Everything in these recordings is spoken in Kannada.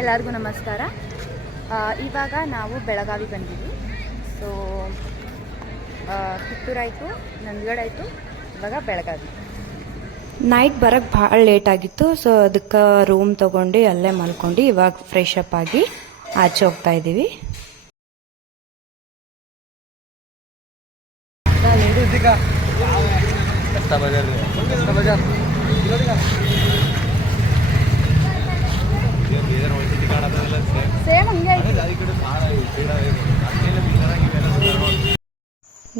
ಎಲ್ಲರಿಗೂ ನಮಸ್ಕಾರ. ಇವಾಗ ನಾವು ಬೆಳಗಾವಿ ಬಂದಿವಿ. ಸೊ ಕಿತ್ತೂರು ಆಯಿತು, ನಂದಗಡ ಆಯಿತು, ಇವಾಗ ಬೆಳಗಾವಿ. ನೈಟ್ ಬರೋಕ್ಕೆ ಭಾಳ ಲೇಟ್ ಆಗಿತ್ತು. ಸೊ ಅದಕ್ಕೆ ರೂಮ್ ತೊಗೊಂಡು ಅಲ್ಲೇ ಮಲ್ಕೊಂಡು ಇವಾಗ ಫ್ರೆಶ್ ಅಪ್ ಆಗಿ ಆಚೆ ಹೋಗ್ತಾ ಇದ್ದೀವಿ.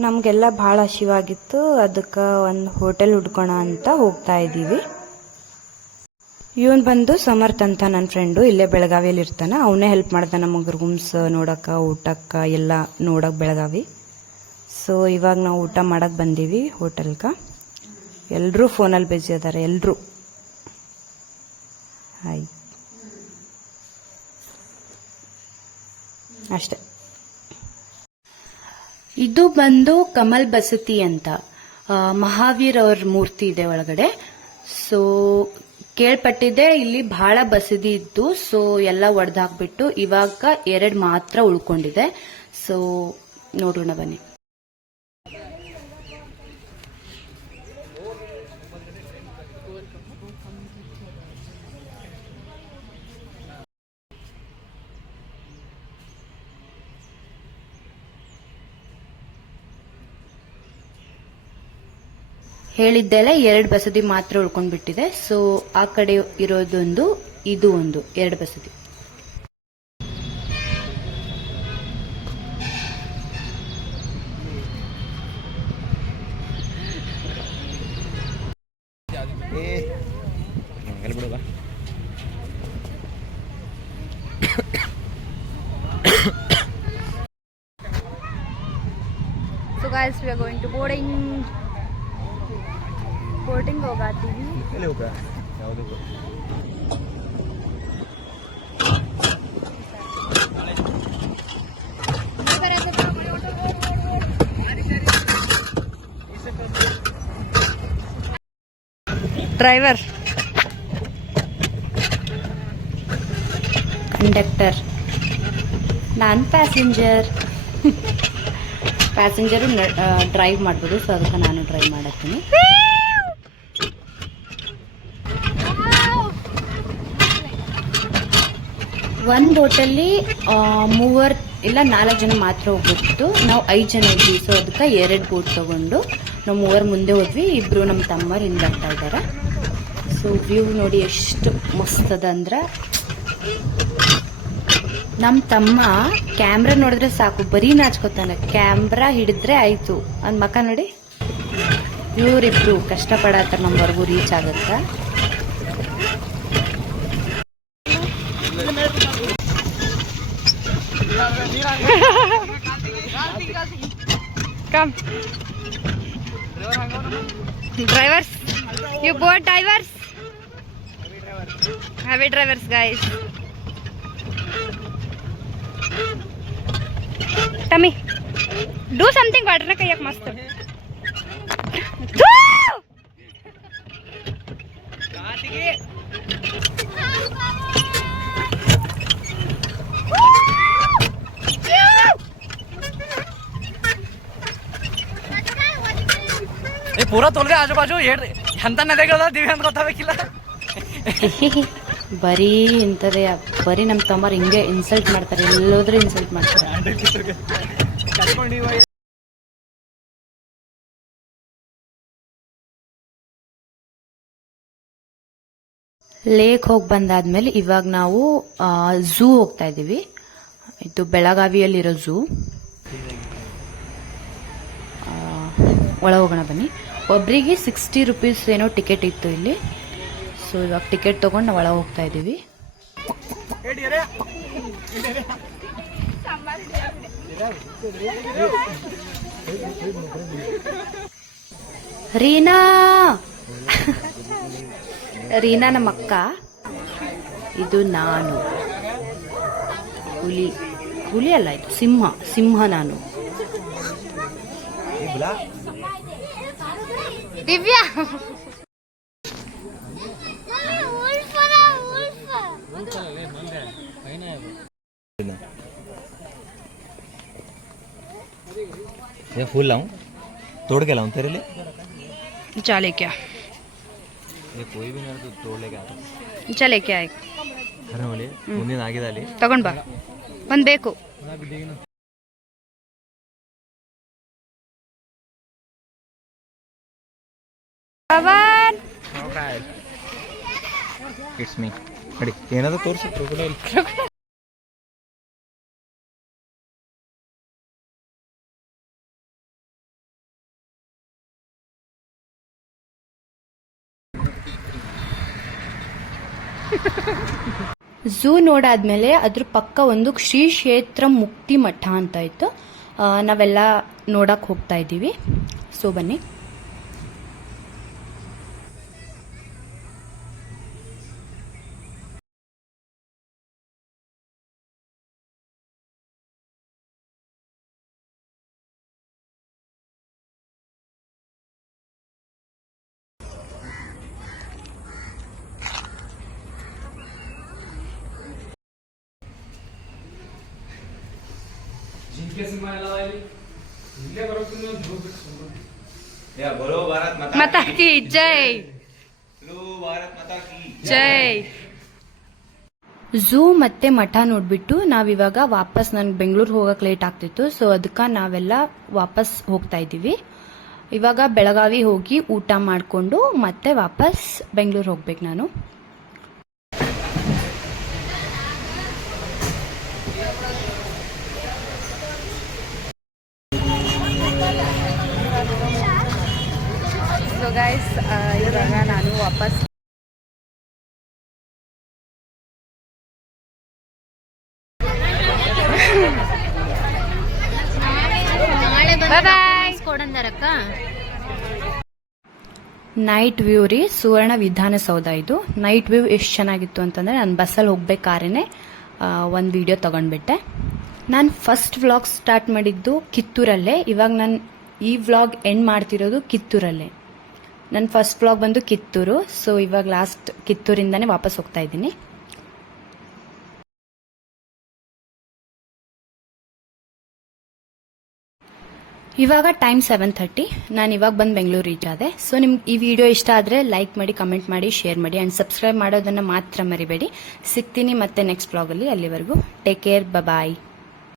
ನಮಗೆಲ್ಲ ಭಾಳ ಹಸಿವಾಗಿತ್ತು. ಅದಕ್ಕೆ ಒಂದು ಹೋಟೆಲ್ ಹುಡ್ಕೋಣ ಅಂತ ಹೋಗ್ತಾ ಇದ್ದೀವಿ. ಇವನು ಬಂದು ಸಮರ್ಥ್ ಅಂತ ನನ್ನ ಫ್ರೆಂಡು, ಇಲ್ಲೇ ಬೆಳಗಾವಿಯಲ್ಲಿ ಇರ್ತಾನೆ. ಅವನೇ ಹೆಲ್ಪ್ ಮಾಡ್ತಾನೆ ನಮಗೆ ರೂಮ್ಸ್ ನೋಡೋಕೆ, ಊಟಕ್ಕೆ ಎಲ್ಲ ನೋಡೋಕೆ ಬೆಳಗಾವಿ. ಸೊ ಇವಾಗ ನಾವು ಊಟ ಮಾಡಕ್ಕೆ ಬಂದೀವಿ ಹೋಟೆಲ್ಗೆ. ಎಲ್ಲರೂ ಫೋನಲ್ಲಿ ಬಿಜಿ ಅದಾರೆ, ಎಲ್ಲರೂ. ಹಾಯ್, ಅಷ್ಟೆ. ಇದು ಬಂದು ಕಮಲ್ ಬಸತಿ ಅಂತ ಮಹಾವೀರ್ ಅವ್ರ ಮೂರ್ತಿ ಇದೆ ಒಳಗಡೆ. ಸೊ ಕೇಳ್ಪಟ್ಟಿದ್ದೆ ಇಲ್ಲಿ ಬಹಳ ಬಸದಿ ಇದ್ದು, ಸೊ ಎಲ್ಲ ಒಡೆದಾಕ್ಬಿಟ್ಟು ಇವಾಗ 2 ಮಾತ್ರ ಉಳ್ಕೊಂಡಿದೆ. ಸೊ ನೋಡೋಣ ಬನ್ನಿ. ಹೇಳಿದ್ದೆಲ್ಲ 2 ಬಸದಿ ಮಾತ್ರ ಉಳ್ಕೊಂಡ್ಬಿಟ್ಟಿದೆ. ಸೊ ಆ ಕಡೆ ಇರೋದೊಂದು, ಇದು ಒಂದು, 2 ಬಸದಿ. So guys, we are going to boarding. Boating ಹೋಗಾತೀವಿ. ಡ್ರೈವರ್, ಕಂಡಕ್ಟರ್, ನಾನು ಪ್ಯಾಸೆಂಜರು ಡ್ರೈವ್ ಮಾಡ್ಬೋದು. ಸೊ ಅದಕ್ಕೆ ನಾನು ಡ್ರೈವ್ ಮಾಡತ್ತೀನಿ. ಒಂದು ಬೋಟಲ್ಲಿ 3 ಇಲ್ಲ 4 ಜನ ಮಾತ್ರ ಹೋಗ್ಬಿಟ್ಟು ನಾವು 5 ಜನ ಇದ್ವಿ. ಸೊ ಅದಕ್ಕೆ 2 ಬೋಟ್ ತಗೊಂಡು ನಾವು 3 ಮುಂದೆ ಹೋದ್ವಿ. 2 ನಮ್ಮ ತಮ್ಮರು ಹಿಂದೆ ಆಗ್ತಾ ಇದ್ದಾರೆ. ಸೊ ವ್ಯೂ ನೋಡಿ ಎಷ್ಟು ಮಸ್ತ್ ಅದ ಅಂದ್ರೆ, ನಮ್ಮ ತಮ್ಮ ಕ್ಯಾಮ್ರಾ ನೋಡಿದ್ರೆ ಸಾಕು ಬರೀ ನಾಚ್ಕೋತಾನೆ. ಕ್ಯಾಮ್ರಾ ಹಿಡಿದ್ರೆ ಆಯ್ತು ಅಂದ್ ಮಕ್ಕ ನೋಡಿ. ಇವರಿಬ್ರು ಕಷ್ಟಪಡತ್ತಾರ ನಮ್ಮವರೆಗೂ ರೀಚ್ ಆಗತ್ತ. Come. Drivers. You both drivers. Heavy drivers, guys. Tommy, do something. Water na kayak mast. ಪೂರಾ ತೋಲ್ಗೆ ಆಜು ಬಾಜು ಎಂತ ನದಿಗಳ ದಿವ್ಯ ಅಂತ ಗೊತ್ತಾಗಬೇಕಿಲ್ಲ. ಬರೀ ಇಂಥದೇ, ಬರೀ ನಮ್ಮ ತಮ್ಮರು ಹಿಂಗೆ ಇನ್ಸಲ್ಟ್ ಮಾಡ್ತಾರೆ, ಎಲ್ಲೋದ್ರೂ ಇನ್ಸಲ್ಟ್ ಮಾಡ್ತಾರೆ. ಲೇಕ್ ಹೋಗಿ ಬಂದಾದ್ಮೇಲೆ ಇವಾಗ ನಾವು ಝೂ ಹೋಗ್ತಾ ಇದ್ದೀವಿ. ಇದು ಬೆಳಗಾವಿಯಲ್ಲಿರೋ ಝೂ. ಒಳ ಹೋಗೋಣ ಬನ್ನಿ. ಒಬ್ಬರಿಗೆ 60 ರೂಪೀಸ್ ಏನೋ ಟಿಕೆಟ್ ಇತ್ತು ಇಲ್ಲಿ. ಸೊ ಇವಾಗ ಟಿಕೆಟ್ ತೊಗೊಂಡು ನಾವು ಒಳಗೆ ಹೋಗ್ತಾ ಇದ್ದೀವಿ. ರೀನಾ ನಮ್ಮ ಅಕ್ಕ, ಇದು ನಾನು. ಹುಲಿ ಅಲ್ಲ, ಇದು ಸಿಂಹ ನಾನು. ದಿವ್ಯಾ, ये फूल लाऊं तोड़ के लाऊं तेरे लिए चले क्या ये कोई भी नहीं तो तोड़ लेके आता चले क्या है ಖರೆ ಹೋಲಿ ಮುಂದಿನ ಆಗಿದೆ ಅಲ್ಲಿ ತಗೊಂಡ್ ಬಾ ಒಂದ್ ಬೇಕು ಪವನ್ ಇಟ್ಸ್ ಮೀ ನಡಿ ಏನಾದ್ರು ತೋರಿಸು ಕ್ರೊಕೊಡೈಲ್ ಝೂ ನೋಡಾದ್ಮೇಲೆ ಅದ್ರ ಪಕ್ಕ ಒಂದು ಶ್ರೀ ಕ್ಷೇತ್ರ ಮುಕ್ತಿ ಮಠ ಅಂತ ಇತ್ತು ನಾವೆಲ್ಲ ನೋಡಕ್ ಹೋಗ್ತಾ ಇದ್ದೀವಿ ಸೊ ಬನ್ನಿ बोलो भारत ಮಾತಾ ಕಿ ಜೈ भारत माता की ಜೈ ಝೂ ಮತ್ತೆ ಮಠ ನೋಡ್ಬಿಟ್ಟು ನಾವಿವಾಗ ವಾಪಸ್ ನನ್ಗೆ ಬೆಂಗಳೂರು ಹೋಗಕ್ ಲೇಟ್ ಆಗ್ತಿತ್ತು ಸೊ ಅದಕ್ಕೆ ನಾವೆಲ್ಲ ವಾಪಸ್ ಹೋಗ್ತಾ ಇದ್ದೀವಿ ಇವಾಗ ಬೆಳಗಾವಿ ಹೋಗಿ ಊಟ ಮಾಡಿಕೊಂಡು ಮತ್ತೆ ವಾಪಸ್ ಬೆಂಗಳೂರು ಹೋಗ್ಬೇಕು ನಾನು ಸೊ ಗೈಸ್ ಇವಾಗ ನಾನು ವಾಪಸ್ ನೈಟ್ ವ್ಯೂ ರೀ ಸುವರ್ಣ ವಿಧಾನಸೌಧ ಇದು ನೈಟ್ ವ್ಯೂ ಎಷ್ಟು ಚೆನ್ನಾಗಿತ್ತು ಅಂತಂದ್ರೆ ನಾನು ಬಸ್ಸಲ್ಲಿ ಹೋಗ್ಬೇಕಾದ್ರೆ ಒಂದು ವಿಡಿಯೋ ತಗೊಂಡ್ಬಿಟ್ಟೆ ನಾನು ಫಸ್ಟ್ ವ್ಲಾಗ್ ಸ್ಟಾರ್ಟ್ ಮಾಡಿದ್ದು ಕಿತ್ತೂರಲ್ಲೇ ಇವಾಗ ನಾನು ಈ ವ್ಲಾಗ್ ಎಂಡ್ ಮಾಡ್ತಿರೋದು ಕಿತ್ತೂರಲ್ಲೇ ನನ್ನ ಫಸ್ಟ್ ವ್ಲಾಗ್ ಬಂದು ಕಿತ್ತೂರು ಸೊ ಇವಾಗ ಲಾಸ್ಟ್ ಕಿತ್ತೂರಿಂದಾನೇ ವಾಪಸ್ ಹೋಗ್ತಾ ಇದ್ದೀನಿ ಇವಾಗ ಟೈಮ್ 7:30 ನಾನು ಇವಾಗ ಬಂದು ಬೆಂಗಳೂರು ರೀಚ್ ಆದೆ ಸೊ ನಿಮ್ಗೆ ಈ ವಿಡಿಯೋ ಇಷ್ಟ ಆದರೆ ಲೈಕ್ ಮಾಡಿ ಕಮೆಂಟ್ ಮಾಡಿ ಶೇರ್ ಮಾಡಿ ಆ್ಯಂಡ್ ಸಬ್ಸ್ಕ್ರೈಬ್ ಮಾಡೋದನ್ನು ಮಾತ್ರ ಮರಿಬೇಡಿ ಸಿಗ್ತೀನಿ ಮತ್ತೆ ನೆಕ್ಸ್ಟ್ ವ್ಲಾಗಲ್ಲಿ ಅಲ್ಲಿವರೆಗೂ ಟೇಕ್ ಕೇರ್ ಬಾಯ್